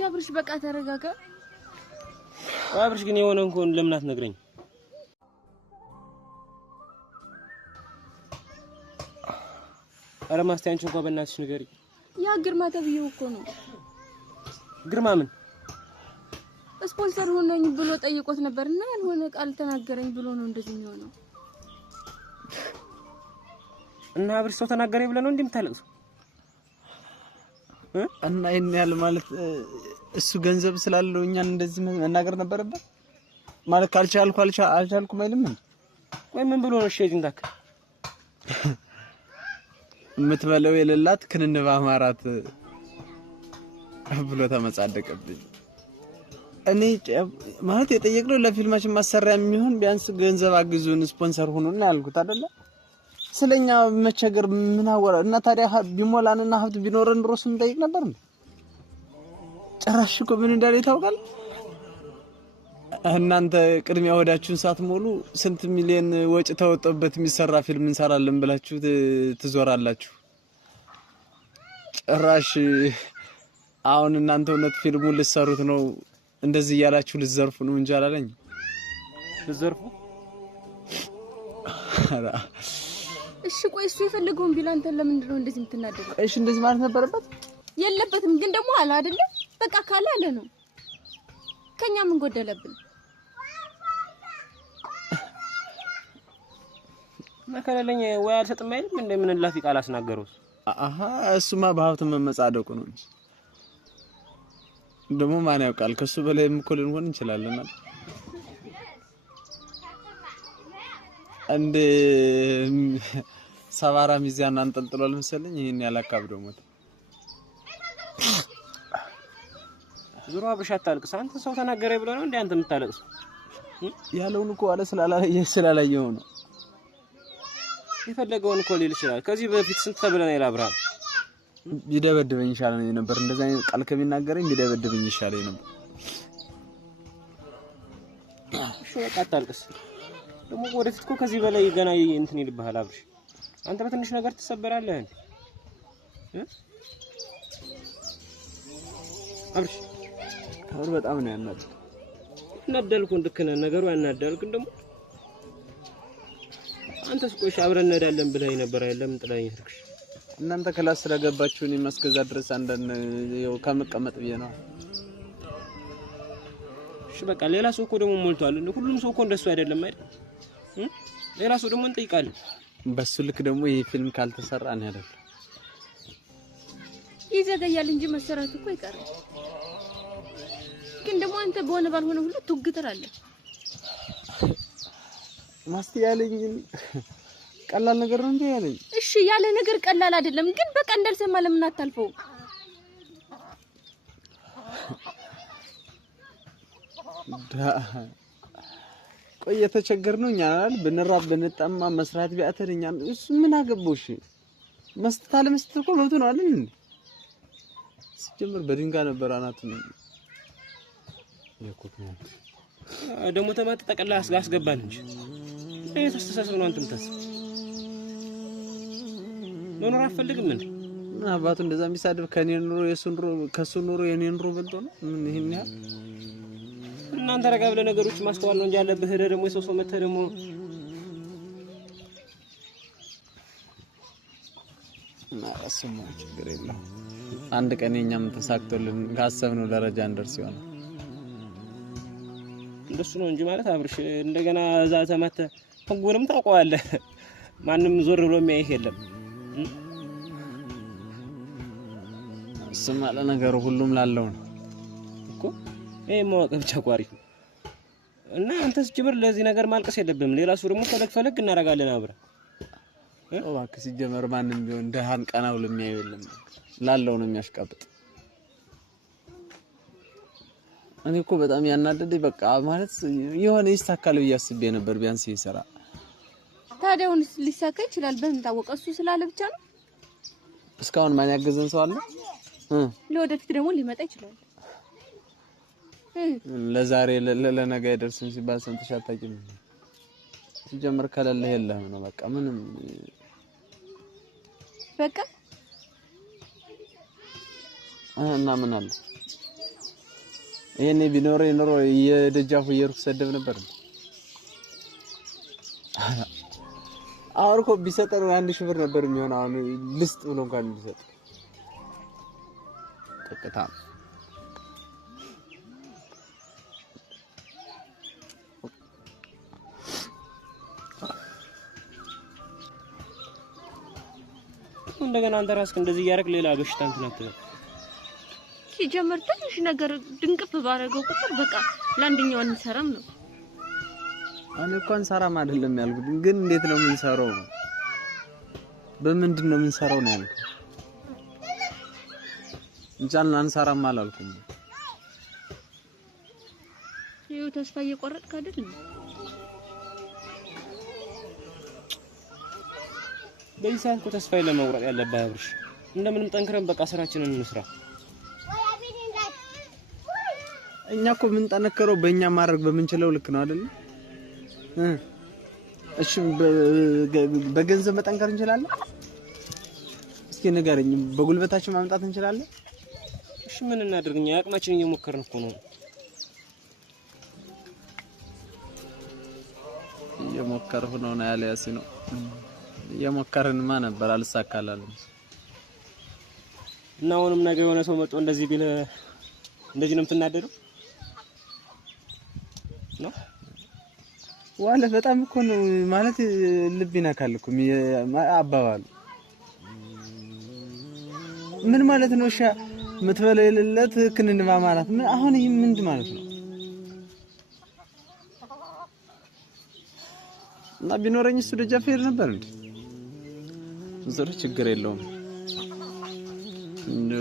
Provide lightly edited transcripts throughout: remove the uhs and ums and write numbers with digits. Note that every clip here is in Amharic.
አብርሽ በቃ ተረጋጋ። አብርሽ ግን የሆነ እንኳን ለምን አትነግረኝ? አረ ማስታንች እንኳን በእናትሽ ንገሪ። ያ ግርማ ተብዬው እኮ ነው። ግርማ ምን ስፖንሰር ሆነኝ ብሎ ጠይቆት ነበርና ያልሆነ ቃል ተናገረኝ ብሎ ነው እንደዚህ የሚሆነው። እና አብርሽ ሰው ተናገረኝ ብለ ነው እንደምታለቅሱ? እና ያለ ማለት እሱ ገንዘብ ስላለው እኛን እንደዚህ መናገር ነበረበት ማለት አልቻልኩም አይልም እንዴ? ወይ ምን ብሎ ነው ሸይጥን ታክ የምትበለው የሌላት ክንንባ ማራት ብሎ ተመጻደቀብኝ። እኔ ማለት የጠየቅነው ለፊልማችን ማሰሪያ የሚሆን ቢያንስ ገንዘብ አግዙን ስፖንሰር ሆኑና ያልኩት አይደለ? ስለኛ መቸገር ምን አወራ እና ታዲያ ቢሞላንና ሀብት ቢኖረን ድሮስ እንጠይቅ ነበር እንዴ? ጭራሽ እኮ ምን እንዳለ ታውቃል? እናንተ ቅድሚያ ወዳችሁን ሳትሞሉ ስንት ሚሊዮን ወጪ ተወጣበት የሚሰራ ፊልም እንሰራለን ብላችሁ ትዞራላችሁ። ጭራሽ አሁን እናንተ እውነት ፊልሙን ልትሰሩት ነው እንደዚህ ያላችሁ ልትዘርፉ ነው እንጂ አላለኝ። ልትዘርፉ? እሺ ቆይ እሱ የፈለገውን ቢል አንተ ለምንድን ነው እንደዚህ የምትናደደው? እሺ እንደዚህ ማለት ነበረበት የለበትም። ግን ደግሞ አለ አይደለ? በቃ ካለ አለ ነው። ከኛ ምን ጎደለብን? መከለለኝ ወይ አልሰጥም አይልም እንደምን ላፊ ቃል አስናገረው። እሱማ በሀብት መመጻደቁ ነው። ደግሞ ማን ያውቃል ከሱ በላይም እኮ ልንሆን እንችላለን ማለት እንደ ሰባራ ሚዛን አንጠልጥሏል መሰለኝ። ይሄን ያላካብደው ሞት ዙሮ አብርሽ አታልቅስ። አንተ ሰው ተናገረ ብሎ ነው እንዴ አንተ የምታለቅስ? ያለውን እኮ አለ ስላላየው ነው። የፈለገውን እኮ ሊል ይችላል። ከዚህ በፊት ስንት ተብለና ይላብራል። ቢደበድበኝ ይሻላል ነበር። እንደዛ አይነት ቃል ከሚናገረኝ ቢደበድበኝ ይሻላል ነበር። እሺ በቃ አታልቅስ። ደግሞ ወደፊት እኮ ከዚህ በላይ ገና እንትን ይልብሃል አብርሽ። አንተ በትንሽ ነገር ትሰበራለህ እንዴ? አብርሽ አሁን በጣም ነው ያናደው። እናደልኩ እንድከነ ነገሩ ያናዳል። ግን ደግሞ አንተስ ቆይሽ አብረን እንሄዳለን ብለህ ነበር አይደለም? ጥላኝ ሄድክሽ። እናንተ ክላስ ስለገባችሁ እኔ መስገዛ ድረስ አንደን ያው ከመቀመጥ ብዬ ነው። እሺ በቃ ሌላ ሰው እኮ ደግሞ ሞልቷል። ሁሉም ሰው እኮ እንደሱ አይደለም አይደል? ሌላ ሰው ደግሞ እንጠይቃለን። በሱ ልክ ደግሞ ይሄ ፊልም ካልተሰራ ነው አይደል? ይዘገያል እንጂ መሰራቱ እኮ ይቀራል። ግን ደግሞ አንተ በሆነ ባልሆነ ሁሉ ትግትራለህ። ማስቲ ያለኝ ቀላል ነገር ነው እንዴ ያለኝ? እሺ ያለ ነገር ቀላል አይደለም። ግን በቃ እንዳልሰማ ለምን አታልፈው? ቆይ የተቸገርነው እኛ አይደል? ብንራብ ብንጠማ መስራት ቢያተርኛ እሱ ምን አገባውሽ? መስጠት አለ መስጠት እኮ መብቱ ነው አይደል እንዴ? ሲጀምር በድንጋይ ነበር አናት ነው የኮክናት ደግሞ ተማት ተቀላ አስገባን እንጂ እኔ ተስተሳሰብ ነው አንተም ተስ መኖር አፈልግም እንዴ? ምን አባቱ እንደዛ የሚሳደብ ከኔ ኑሮ የሱን ኑሮ ከሱ ኑሮ የኔ ኑሮ በልጦ ነው ምን ይሄን ያ እናንተ ረጋ ብለ ነገሮች ማስተዋል ነው እንጂ ያለብህ ደግሞ የሰው መተ ደግሞ ማራሰሙ ችግር የለም። አንድ ቀን የኛም ተሳክቶልን ካሰብነው ደረጃ እንደርስ ይሆናል። እንደሱ ነው እንጂ ማለት አብርሽ እንደገና እዛ ተመተ ሁሉንም ታውቀዋለህ። ማንም ዞር ብሎ የሚያይህ የለም እሱማ ለነገሩ ሁሉም ላለው ነው እኮ ይሄ ማወቅ ብቻ ቋሪፍ እና አንተስ ጅብር ለዚህ ነገር ማልቀስ የለብህም። ሌላ ሰው ደግሞ ፈለግ እናረጋለን አብረን እባክህ። ሲጀመር ማንንም ቢሆን ደሃን ቀናው ለሚያየው የለም ላለው ነው የሚያሽቃብጥ። እኔ እኮ በጣም ያናደደኝ በቃ ማለት የሆነ ይስተካከል ብዬ አስቤ ነበር ቢያንስ ይሰራ። ታዲያውን ሊሳካ ይችላል በምን ታወቀ? እሱ ስላለ ብቻ ነው። እስካሁን ማን ያገዘን ሰው አለ? ለወደፊት ደግሞ ሊመጣ ይችላል። ለዛሬ ለነገ አይደርስም ሲባል ሰምተሽ አታውቂም? ሲጀምር ከሌለ የለህም ነው በቃ ምንም በቃ እና ምን አለ ይሄኔ ቢኖር ይኖር የደጃፉ እየሩክ ሰደብ ነበር። አሁን እኮ ቢሰጠን 1000 ብር ነበር የሚሆነው። አሁን ልስጥ ብሎ እንኳን ቢሰጥ ተቀጣ እንደገና አንተ ራስክ እንደዚህ ያረክ ሌላ በሽታ እንትን አትበል። ሲጀመር ትንሽ ነገር ድንቅፍ ባረገው ቁጥር በቃ ለአንደኛው እንሰራም ነው። እኔ እንኳን ሰራም አይደለም ያልኩት፣ ግን እንዴት ነው የምንሰራው ነው? በምንድን ነው የምንሰራው ነው ያልኩት እንጃን አንሰራም አላልኩም። ይኸው ተስፋ እየቆረጥክ አይደል? በዚህ ሰዓት እኮ ተስፋ ለመቁረጥ ያለብህ አብርሽ፣ እንደምንም ጠንክረን በቃ ስራችንን እንስራ። እኛ እኮ ምን ጠነከረው በእኛ ማድረግ በምንችለው ልክ ነው አይደል? እሺ በገንዘብ መጠንከር እንችላለን? እስኪ ንገረኝ፣ በጉልበታችን ማምጣት እንችላለን? እሺ ምን እናድርግኛ? አቅማችን እየሞከርን እኮ ነው። እየሞከርኩ ነው ያለ ያሲኖ እየሞከርንማ ነበር አልሳካላለም። እና አሁንም ነገ የሆነ ሰው መጥቶ እንደዚህ ቢል እንደዚህ ነው የምትናደደው ነው? ዋለ በጣም እኮ ነው ማለት ልብ ይነካል እኮ አባባሉ። ምን ማለት ነው? እሺ የምትበለው የሌለት ክንንባ ማለት ምን? አሁን ይሄ ምንድን ማለት ነው? እና ቢኖረኝ እሱ ደጃፍ ሄድ ነበር እንዴ? ዞር ችግር የለውም።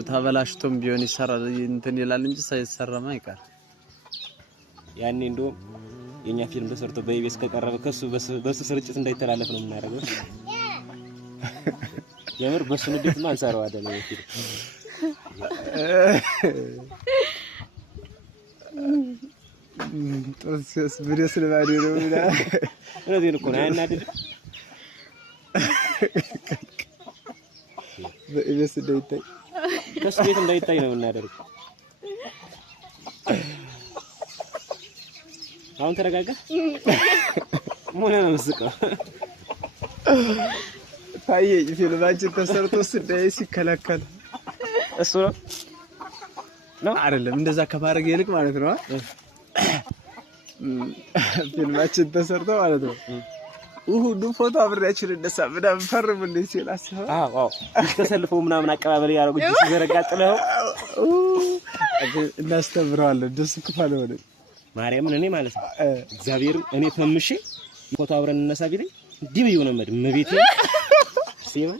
ታበላሽቶም ቢሆን ይሰራል እንትን ይላል እንጂ ሳይሰራማ አይቀር። ያኔ እንደውም የኛ ፊልም ተሰርቶ በኢቢኤስ ከቀረበ ከሱ በሱ ስርጭት እንዳይተላለፍ ነው የምናደርገው። የምር በሱ ንዴት ማን ሰራው አይደለም ፊልም ጦስ ቪዲዮ ስለባዲ ነው ይላል። እነዚህ እኮ ነው ያናደደ በኢቢኤስ እንዳይታይ ከሱ ቤት እንዳይታይ ነው የምናደርገው። አሁን ተረጋጋ። ሞነ ነው መስቀው ታዬ ፊልማችን ተሰርቶ ስዳይ ሲከለከል እሱ ነው አይደለም እንደዛ ከማድረግ ይልቅ ማለት ነው ፊልማችን ተሰርቶ ማለት ነው ሁሉ ፎቶ አብሬያችን እንደሳ ምናምን ፈርምልኝ ሲል አስበው። አዎ ተሰልፈው ምናምን አቀባበል ያደረጉት ሲዘረጋጥለው እናስተምረዋለን። ደስ ክፋለ ወደ ማርያምን እኔ ማለት ነው እግዚአብሔር እኔ ፈምሼ ፎቶ አብረን እነሳ ቢለኝ እንዲህ ነው መድ መቤቴ ሲሆን